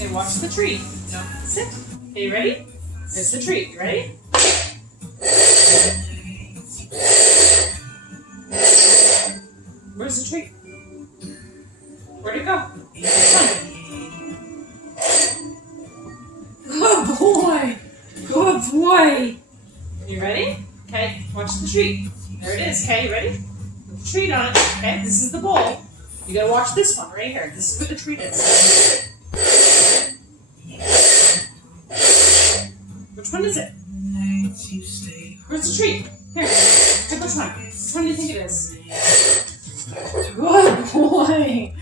Okay, watch the tree. No, sit. Okay, you ready? There's the tree. You ready? Where's the tree? Where'd it go? Good boy! Good boy! You ready? Okay, watch the tree. There it is. Okay, you ready? Put the treat on it. Okay, this is the bowl. You gotta watch this one right here. This is where the treat is. Which one is it? Where's the treat? Here. Pick which one. Which one do you think it is? Good boy!